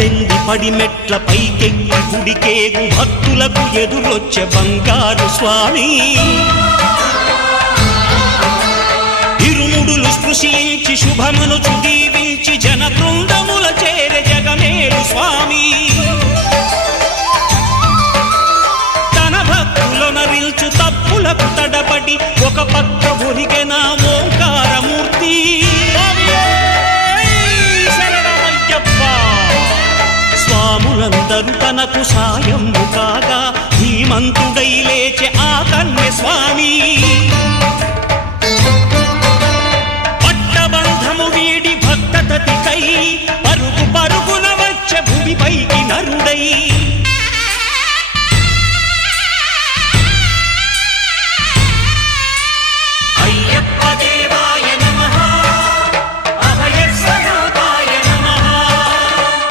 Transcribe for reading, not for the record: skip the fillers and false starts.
పద్దెంది పడిమెట్ల పైకెక్కి గుడికేగు భక్తులకు ఎదురొచ్చే బంగారు స్వామి ఇరుముడులు స్పృశించి శుభమనుచు దీవించి జన బృందముల చేరే జగమేలు స్వామి తన భక్తులొనరిల్చు తప్పులకు తడబడి ఒక పక్క ఒరిగెన ఓంకారమూర్తి స్వాములందరూ తనకు సాయము కాగా ధీమంతుడై లేచే ఆ కన్య స్వామి పట్టబంధము వీడి భక్తతతికై